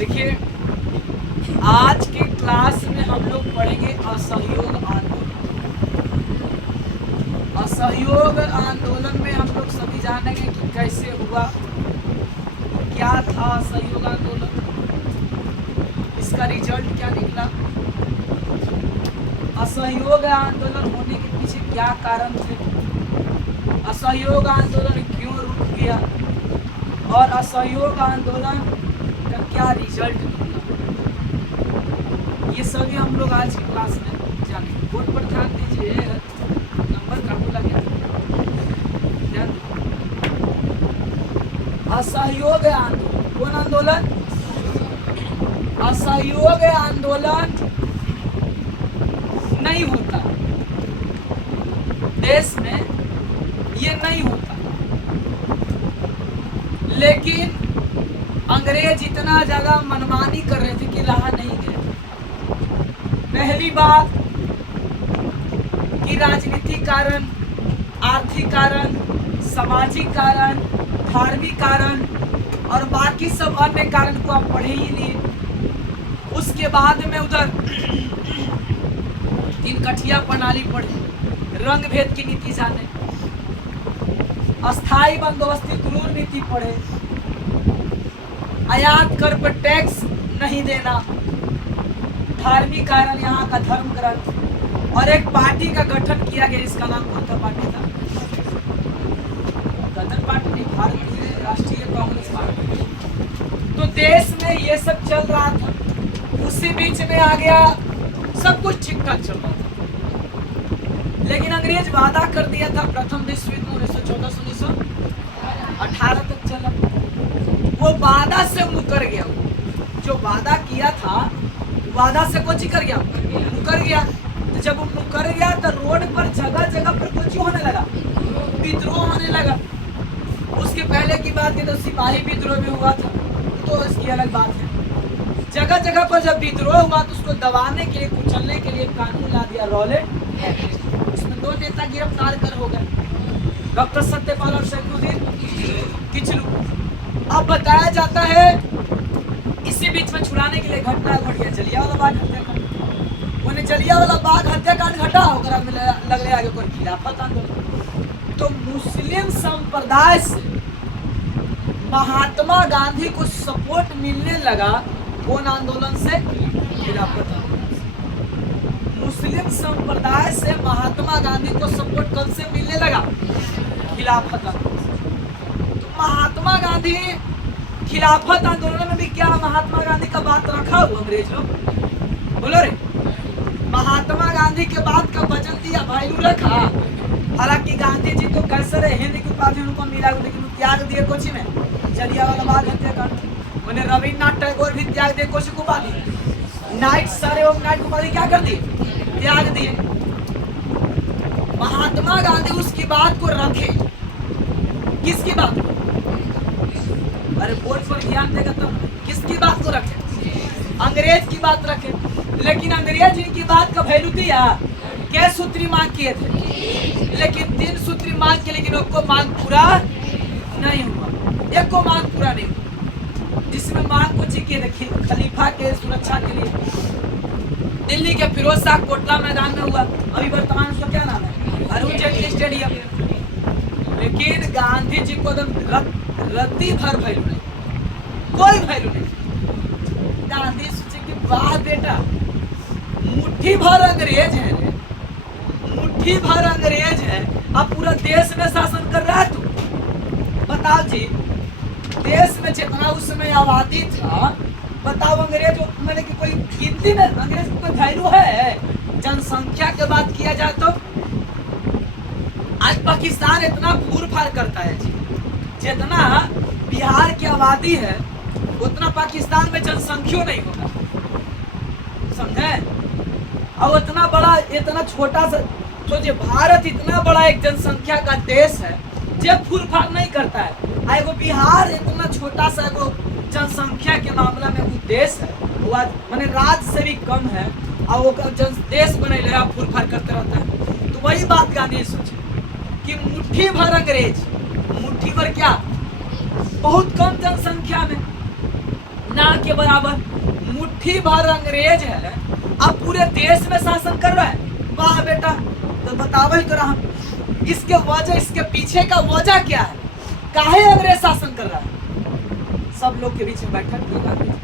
देखिए, आज के क्लास में हम लोग पढ़ेंगे असहयोग आंदोलन। असहयोग आंदोलन में हम लोग सभी जानेंगे कि कैसे हुआ, क्या था असहयोग आंदोलन, इसका रिजल्ट क्या निकला, असहयोग आंदोलन होने के पीछे क्या कारण थे, असहयोग आंदोलन क्यों रुक गया और असहयोग आंदोलन का क्या रिजल्ट निकला, ये सभी हम लोग आज की क्लास में जानेंगे। बोर्ड पर ध्यान दीजिए, नंबर काफी लगे, ध्यान दीजिए। असहयोग आंदोलन, कौन आंदोलन? असहयोग आंदोलन नहीं होता देश में, ये नहीं होता, लेकिन अंग्रेज इतना ज्यादा मनमानी कर रहे थे कि रहा नहीं गया। पहली बात कि राजनीतिक कारण, आर्थिक कारण, सामाजिक कारण, धार्मिक कारण और बाकी सब अन्य कारण को आप पढ़े ही लिए। उसके बाद में उधर तीन कठिया प्रणाली पढ़े, रंग भेद की नीति जाने, अस्थायी बंदोबस्ती क्रूर नीति पढ़े, आयात कर पर टैक्स नहीं देना, धार्मिक कारण यहाँ का धर्म ग्रंथ, और एक पार्टी का गठन किया गया जिसका नाम कौन था? पार्टी था गदर पार्टी नहीं, भारतीय राष्ट्रीय कांग्रेस पार्टी। तो देश में ये सब चल रहा था, उसी बीच में आ गया, सब कुछ ठीक ठाक चल रहा था, लेकिन अंग्रेज वादा कर दिया था प्रथम विश्व युद्ध 1914 से 1918 तक चला। वो वादा से मुकर गया, जो वादा किया था वादा से कुछ कर गया, मुकर गया। तो जब वो मुकर गया तो रोड पर जगह जगह पर कुछ होने लगा, विद्रोह होने लगा। उसके पहले की बात की तो सिपाही विद्रोह भी हुआ था, तो इसकी अलग बात है। जगह जगह पर जब विद्रोह हुआ तो उसको दबाने के लिए, कुचलने के लिए कानून ला दिया, रॉलेट। उसमें दो नेता गिरफ्तार कर हो गए, डॉक्टर सत्यपाल और सैफुद्दीन किचलू। अब बताया जाता है इसी बीच में छुड़ाने के लिए घटना घट गया जलियांवाला बाग हत्याकांड। उन्हें जलियांवाला बाग हत्याकांड घटा होकर लगले आगे कोई खिलाफत आंदोलन। तो मुस्लिम संप्रदाय से महात्मा गांधी को सपोर्ट मिलने लगा, कौन आंदोलन से? खिलाफत आंदोलन से। मुस्लिम संप्रदाय से महात्मा गांधी को सपोर्ट कब से मिलने लगा? खिलाफत आंदोलन। तो महात्मा गांधी खिलाफत आंदोलन में भी क्या महात्मा गांधी का बात रखा हुआ अंग्रेज लोग? बोलो रे, महात्मा गांधी के बात का वचन दिया, वैल्यू रखा। हालांकि गांधी जी तो कैसे रहे, हिंद की उपाधि उनको मिला, लेकिन त्याग दिए कोची में, जलियांवाला बाग हत्याकांड। उन्हें रविन्द्रनाथ टैगोर भी त्याग दिए कोची को उपाधि, नाइट सर एवं नाइट उपाधि क्या कर दी? त्याग दिए। महात्मा गांधी उसकी बात को रखे, किसकी बात को? अरे बोर्ड पर ध्यान देगा तब। किसकी बात को रखे? अंग्रेज की बात रखे। लेकिन अंग्रेज इनकी बात का वैल्यू दिया। क्या सूत्री मांग किए थे, लेकिन 3 सूत्री मांग के, लेकिन एक को मांग पूरा नहीं हुआ, एक को मांग पूरा नहीं हुआ। जिसमें मांग कुछ ही किए थे, खलीफा के सुरक्षा के लिए दिल्ली के फिरोज शाह कोटला मैदान में हुआ, अभी वर्तमान उसका क्या नाम है? अरुण जेटली स्टेडियम। लेकिन गांधी जी को रत्ती भर वैल्यू नहीं, कोई वैल्यू नहीं। गांधी सोचे कि वाह बेटा, मुट्ठी भर अंग्रेज है, मुट्ठी भर अंग्रेज है, अब पूरा देश में शासन कर रहा है तू। बताओ जी, देश में जितना उस समय आबादी था, बताओ अंग्रेज मैंने कि कोई गिनती में अंग्रेज को कोई वैल्यू है? जनसंख्या की बात किया जाए तो आज पाकिस्तान इतना फूर फार करता है जी, जितना बिहार की आबादी है उतना पाकिस्तान में जनसंख्या नहीं होगा, समझे? और उतना बड़ा, इतना छोटा सा सोचिए, भारत इतना बड़ा एक जनसंख्या का देश है, जब फूर फार नहीं करता है। एगो बिहार इतना छोटा सा एगो जनसंख्या के मामला में वो देश है, वो माने राज्य से भी कम है, और वो देश बने फूर फार करते रहता है। तो वही बात गांधी सोचे कि मुट्ठी भर अंग्रेज, मुट्ठी भर क्या, बहुत कम जनसंख्या में ना के बराबर। मुट्ठी भर अंग्रेज है, अब पूरे देश में शासन कर रहा है। वाह बेटा, तो बतावल करा हम इसके वजह, इसके पीछे का वजह क्या है, काहे अंग्रेज शासन कर रहा है। सब लोग के बीच में बैठक की गांधी जी।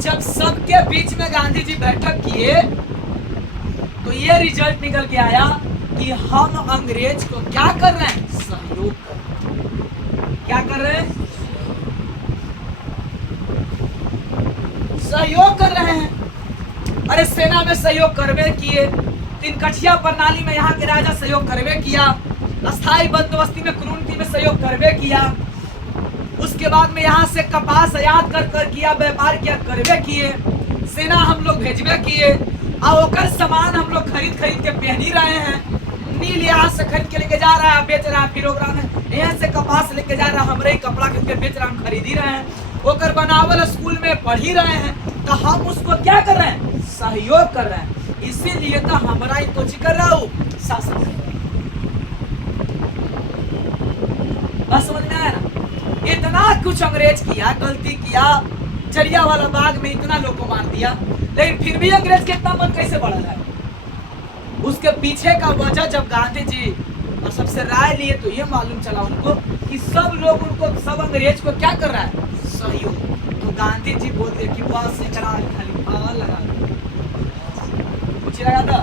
जब सबके बीच में गांधी जी बैठक किए तो ये रिजल्ट निकल के आया कि हम अंग्रेज को क्या कर रहे हैं, सहयोग कर रहे हैं। क्या कर रहे हैं, सहयोग कर रहे हैं। अरे सेना में सहयोग करवे किए, तिनकठिया प्रणाली में यहाँ के राजा सहयोग करवे किया, अस्थाई बंदोबस्ती में क्रूरती में सहयोग करवे किया, उसके बाद में यहाँ से कपास आयात कर किया, व्यापार किया, करवे किए, सेना हम लोग भेजवे किए, और ओकर सामान हम लोग खरीद के पहनी रहे हैं। नील यहाँ से खरीद के लेके जा रहा है, बेच रहा है, फिर ओकरा में यहाँ से कपास लेके जा रहा है, हमरे ही कपड़ा खरीद के बेच रहा है, हम खरीद ही रहे हैं, ओकर बनावल स्कूल में पढ़ ही रहे हैं। तो हम उसको क्या कर रहे हैं, सहयोग कर रहे हैं। इसीलिए तो हमारा ही कुछ कर रहा हूँ, शासन। बस समझ में आया ना। इतना कुछ अंग्रेज किया, गलती किया, जलियांवाला बाग में इतना लोग को मार दिया, लेकिन फिर भी अंग्रेज के इतना मन कैसे बढ़ा है। उसके पीछे का वजह जब गांधी जी और सबसे राय लिए तो ये मालूम चला उनको कि सब लोग उनको, सब अंग्रेज को क्या कर रहा है, सहयोग। तो गांधी जी बोलते कि बस एकरा खाली हवा लगा दो, कुछ लगा था,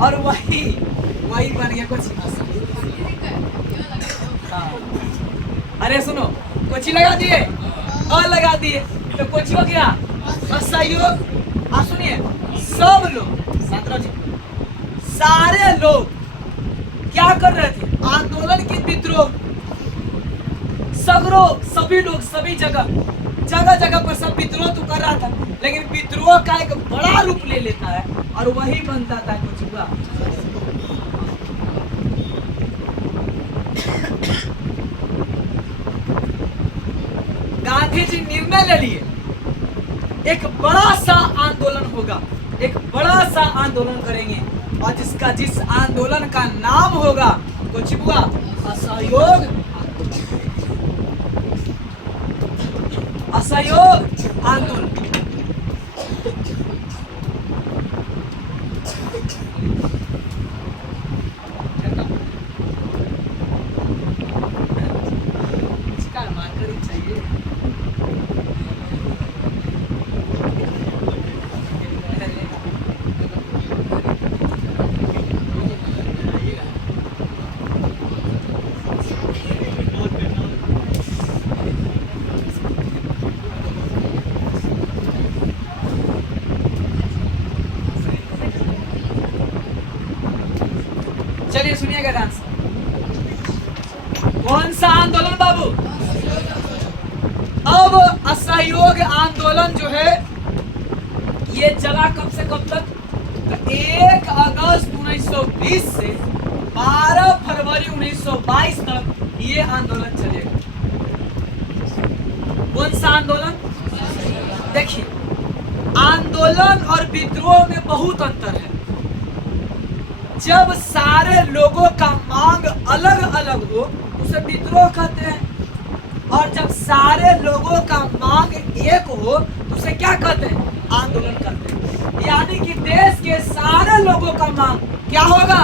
और वही बन गया कुछ। अरे सुनो, कोची लगा दिए और लगा दिए तो कोची हो गया असहयोग। आप सुनिए, सब लोग छात्रों जी, सारे लोग क्या कर रहे थे, आंदोलन की विद्रोह, सगरो सभी लोग सभी जगह पर सब विद्रोह तो कर रहा था, लेकिन विद्रोह का एक बड़ा रूप ले लेता है और वही बनता था कुछ हुआ। गांधी जी निर्णय ले लिए, एक बड़ा सा आंदोलन होगा, एक बड़ा सा आंदोलन करेंगे, और जिस आंदोलन का नाम होगा कुछ हुआ, असहयोग आंदोलन। चलिए सुनिएगा ध्यान से, कौन सा आंदोलन बाबू, अब असहयोग आंदोलन जो है ये चला कब से कब तक, तो 1 अगस्त 1920 से 12 फरवरी 1922 तक ये आंदोलन चलेगा। कौन सा आंदोलन, देखिए आंदोलन और विद्रोह में बहुत अंतर है। जब सारे लोगों का मांग अलग अलग हो उसे विद्रोह कहते हैं, और जब सारे लोगों का मांग एक हो तो उसे क्या कहते हैं, आंदोलन कहते हैं। यानी कि देश के सारे लोगों का मांग क्या होगा,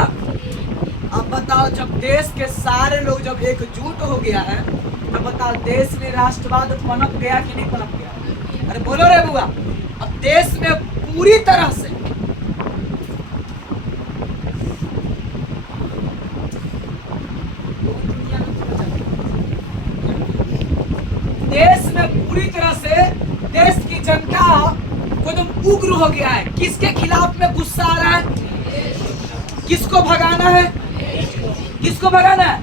अब बताओ, जब देश के सारे लोग जब एकजुट हो गया है तो बताओ देश में राष्ट्रवाद पनप गया कि नहीं पनप गया। अरे बोलो रे बुआ, अब देश में पूरी तरह से पूरी तरह से देश की जनता को एकदम उग्र हो गया है। किसके खिलाफ में गुस्सा आ रहा है, किसको भगाना है, किसको भगाना है,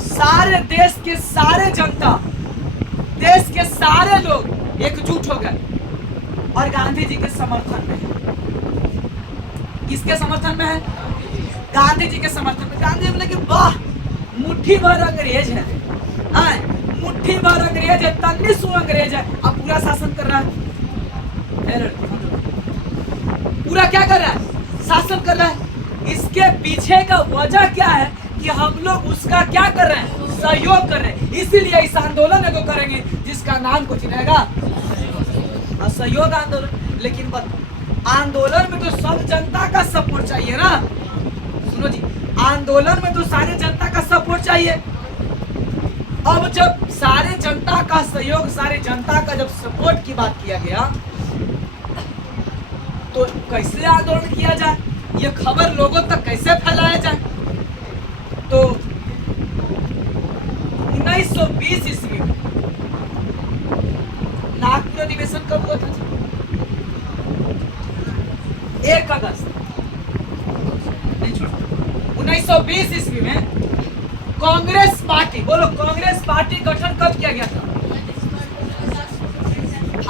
सारे देश के सारे जनता, देश के सारे लोग एकजुट हो गए और गांधी जी के समर्थन में है। किसके समर्थन में है, गांधी जी के समर्थन में। गांधी बोले कि वाह, मुट्ठी भर अंग्रेज है, मुट्ठी भर अंग्रेज है, 1900 अंग्रेज है, अब पूरा शासन कर रहा है, पूरा क्या कर रहा है, शासन कर रहा है। इसके पीछे का वजह क्या है कि हम लोग उसका क्या कर रहे हैं, सहयोग कर रहे हैं। इसीलिए इस आंदोलन को करेंगे जिसका नाम कुछ रहेगा, असहयोग आंदोलन। लेकिन आंदोलन में तो सब जनता का सपोर्ट चाहिए ना। सुनो जी, आंदोलन में तो सारे जनता का सपोर्ट चाहिए। अब जब सारे जनता का सहयोग, सारे जनता का जब सपोर्ट की बात किया गया, तो कैसे आंदोलन किया जाए, ये खबर लोगों तक कैसे फैलाया जाए। तो 1920 ईस्वी में नागपुर अधिवेशन कब हुआ था? 1 अगस्त 1920 ईस्वी में कांग्रेस पार्टी, बोलो कांग्रेस पार्टी गठन कब किया गया था?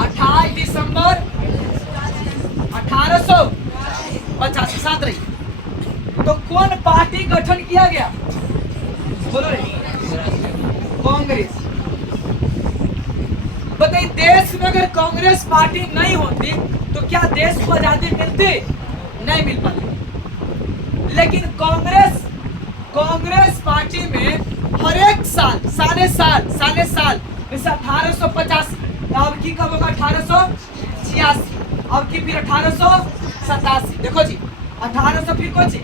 28 दिसंबर 1885। साथ रही। तो कौन पार्टी गठन किया गया? बोलो रे, कांग्रेस। बताइए, देश में अगर कांग्रेस पार्टी नहीं होती तो क्या देश को आजादी मिलती? नहीं मिल पाती। लेकिन कांग्रेस पार्टी में हर एक साल साले साल जैसे 1885, अब की कब होगा? 1886, अब की फिर 1887। देखो जी, 1800 फिर कौन सी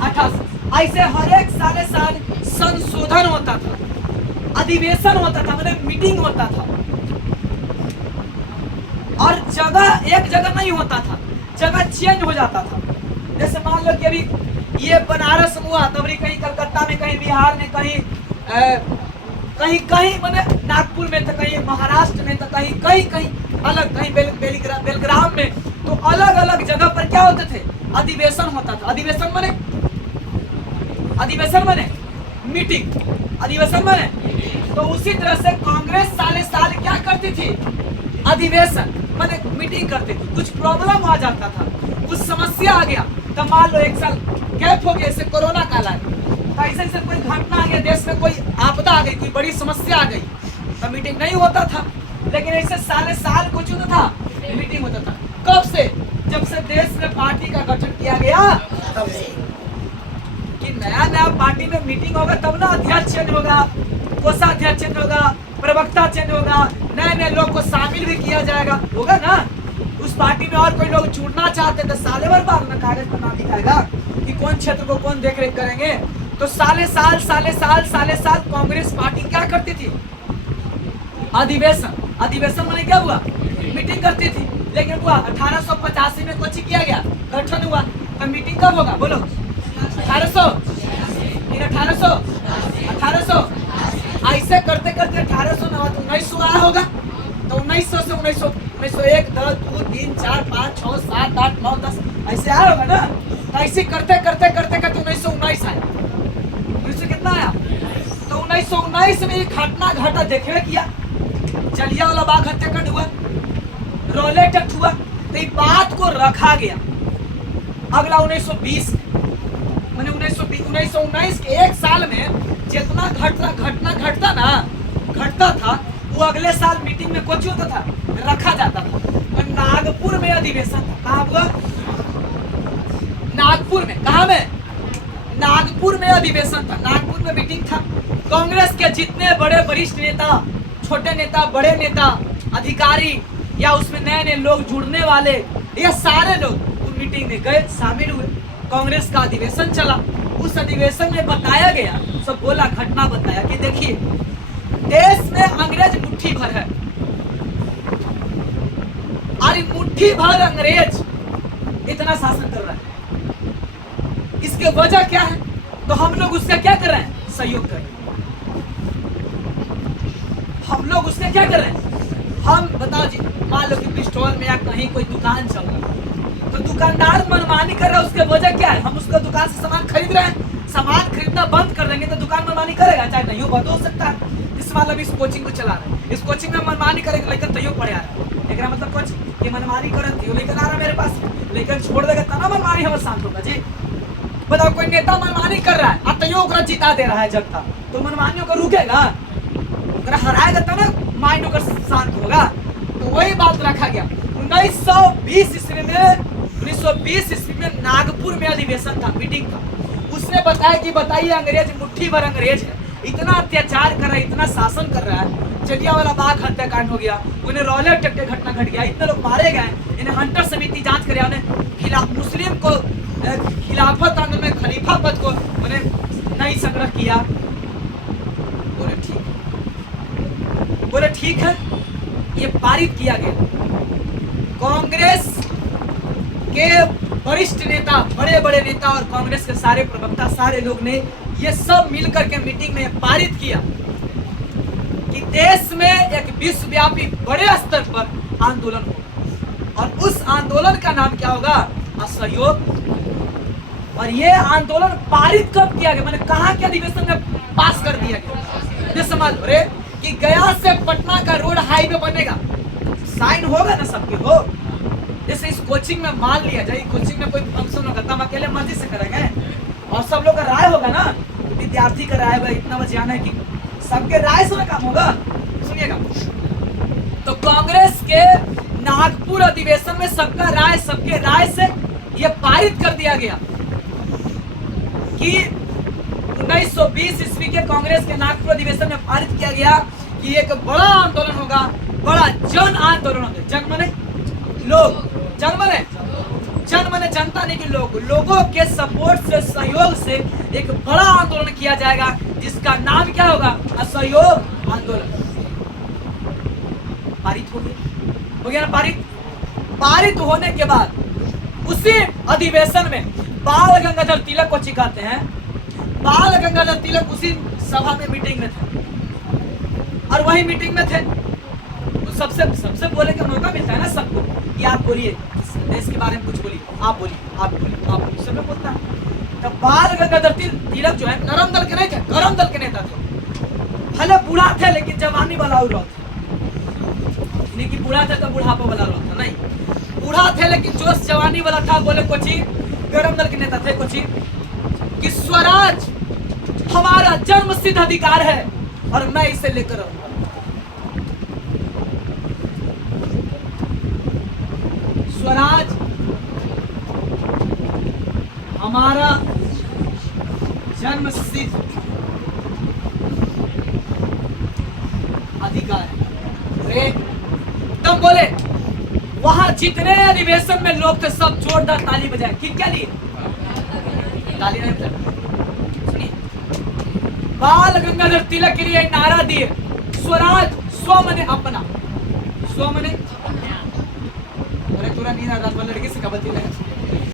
88। ऐसे हर एक साल संशोधन होता था, अधिवेशन होता था, मतलब मीटिंग होता था। और जगह एक जगह नहीं होता था, जगह चेंज हो जाता था। जैसे मान लो कि अभी ये बनारस में हुआ, तब कहीं कलकत्ता में, कहीं बिहार में, कहीं मैंने नागपुर में, तो कहीं महाराष्ट्र में, तो कहीं अलग, कहीं बेलग्राम में। तो अलग अलग जगह पर क्या होते थे? अधिवेशन होता था। अधिवेशन माने मीटिंग, अधिवेशन माने। तो उसी तरह से कांग्रेस साल क्या करती थी? अधिवेशन माने मीटिंग करती थी। कुछ प्रॉब्लम आ जाता था, कुछ समस्या आ गया, तो मान लो 1 साल गैप हो गया, जैसे कोरोना काल आ गया, तो ऐसे कोई घटना आ गया, देश में कोई आपदा आ गई, कोई बड़ी समस्या आ गई, तो मीटिंग नहीं होता था। लेकिन ऐसे साल कुछ होता था, मीटिंग होता था। कब से? जब से देश में पार्टी का गठन किया गया, तब से। कि नया पार्टी में मीटिंग होगा तब ना अध्यक्ष चेंज होगा, कोषाध्यक्ष चेंज होगा, प्रवक्ता चेंज होगा, नए लोग को शामिल भी किया जाएगा, होगा ना। उस पार्टी में और कोई लोग जुड़ना चाहते तो साले भर बाद में कागज पर नाम लिखाएगा कि कौन क्षेत्र को कौन देख रेख करेंगे। तो साले साल कांग्रेस पार्टी क्या करती थी? अधिवेशन माने क्या हुआ? मीटिंग करती थी। लेकिन हुआ 1885 में कुछ किया गया, गठन हुआ, तो मीटिंग कब होगा? बोलो 1800, फिर 1800 ऐसे करते 1800 ना, तो 1900 आया होगा। तो 1900 से 1901, 10, 2, 3, 4, 5, 6, 7, 8, 9, 10 ऐसे आया होगा ना। तो ऐसे करते 1919 आया। 1900 कितना आया? तो 1919 में एक घटना घटा, देखिए किया, जलियांवाला बाग हत्याकांड हुआ, रोलेट एक्ट हुआ। तो इस बात को रखा गया अगला 1920 मैंने 1919 के 1 साल में जितना घटना घटता था, वो अगले साल मीटिंग में कुछ होता था, रखा जाता था। तो नागपुर में अधिवेशन था। कहाँ हुआ? नागपुर में। कहाँ में? नागपुर में अधिवेशन था, नागपुर में मीटिंग था। कांग्रेस के जितने बड़े वरिष्ठ नेता, छोटे नेता, बड़े नेता, अधिकारी या उसमें नए लोग जुड़ने वाले, ये सारे लोग उस मीटिंग में गए, शामिल हुए। कांग्रेस का अधिवेशन चला। उस अधिवेशन में बताया गया, सब बोला, घटना बताया कि देखिए, देश में अंग्रेज मुट्ठी भर है, और मुट्ठी भर अंग्रेज इतना शासन कर रहा है। इसके वजह क्या है? तो हम लोग उसका क्या कर रहे हैं? सहयोग कर रहे हैं। हम लोग उसका क्या कर रहे हैं? हम बताओ जी, मान लो कि पिस्टॉल में या कहीं कोई दुकान चल रहा है, तो दुकानदार मनमानी कर रहा है। उसके वजह क्या है? हम उसका दुकान से सामान खरीद रहे हैं। सामान खरीदना बंद कर देंगे तो दुकान मनमानी करेगा, चाहे नहीं हो, बंद हो सकता है। इस मतलब इस कोचिंग को चला रहे हैं, इस कोचिंग में मनमानी करेंगे, लेकिन तैयो पढ़े आ रहा है। लेकिन मतलब कुछ ये मनमानी करती हो, लेकिन आ रहा मेरे पास, लेकिन छोड़ देगा तब ना मनमानी हमारे शांत होगा जी। बताओ, कोई नेता मनमानी कर रहा है और तैयो ओकरा जिता दे रहा है जनता, तो मनमानियों को रुकेगा? अगर हराएगा तब ना माइंड होकर शांत होगा। तो वही बात रखा गया 1920 ईस्वी में नागपुर में अधिवेशन था, मीटिंग था। उसने बताया कि बताइए, अंग्रेज मुट्ठी भर अंग्रेज है, इतना अत्याचार कर रहा है, इतना शासन कर रहा है। जलियांवाला बाग हत्याकांड हो गया, उन्हें रॉलेट टट्टे घटना घट गया, इतने लोग मारे गए, इन्हें हंटर समिति जांच करे, उन्हें खिलाफ मुस्लिम को खिलाफत आंदोलन में खलीफा पद को उन्हें नहीं संग्रह किया। बोले ठीक है, ये पारित किया गया। कांग्रेस के वरिष्ठ नेता, बड़े बड़े नेता और कांग्रेस के सारे प्रवक्ता, सारे लोग ने ये सब मिलकर के मीटिंग में पारित किया कि देश में एक विश्वव्यापी बड़े स्तर पर आंदोलन होगा और उस आंदोलन का नाम क्या होगा? असहयोग। और ये आंदोलन पारित कब किया गया, मैंने कहा कि अधिवेशन में पास कर दिया गया। ये समझ रहे कि गया से पटना का रोड हाईवे बनेगा, साइन होगा ना सबके हो। जैसे इस कोचिंग में मान लिया जाए, कोचिंग में कोई फंक्शन होगा तो हम अकेले मर्जी से करेंगे और सब लोग का राय होगा ना, विद्यार्थी का राय होगा इतना बजे आना है कि सबके राय से ना काम होगा। सुनिएगा, तो कांग्रेस के नागपुर अधिवेशन में सबका राय, सबके राय से यह पारित कर दिया गया कि 1920 ईस्वी के कांग्रेस के नागपुर अधिवेशन में पारित किया गया कि एक बड़ा आंदोलन होगा, बड़ा जन आंदोलन होगा। जन माने लोग, जन माने जनता नहीं कि लोगों के सपोर्ट से, सहयोग से एक बड़ा आंदोलन किया जाएगा जिसका नाम क्या होगा? असहयोग आंदोलन। पारित हो गया ना? पारित होने के बाद उसी अधिवेशन में बाल गंगाधर तिलक को चिकाते हैं। बाल गंगाधर तिलक उसी सभा में मीटिंग में थे और वही मीटिंग में थे, तो सबसे बोलने का मौका मिलता है ना सबको कि आप बोलिए, देश के बारे में कुछ बोलिए, आप बोलिए, सब लोग बोलता है। तो बाल गंगाधर तिलक जो है नरम दल के नहीं थे, गरम दल के नेता थे। भले बूढ़ा थे लेकिन जवानी वाला हो रहा था, नहीं कि बूढ़ा थे तो बुढ़ापा वाला रहा था, नहीं, बूढ़ा थे लेकिन जोश जवानी वाला था। बोले कोची गरम दल के नेता थे कोची कि स्वराज हमारा जन्म सिद्ध अधिकार है और मैं इसे लेकर रहूंगा। स्वराज हमारा जन्म सिद्ध अधिकार है। तब बोले वहां जितने अधिवेशन में लोग थे सब जोरदार ताली बजाए। कि क्या लिए? ताली नहीं बजाए। सुनिए, बाल गंगाधर तिलक के लिए नारा दिए, स्वराज स्व मने अपना, स्व मने। अरे तोरा नींद आ रहा, लड़की से कबड्डी लगा।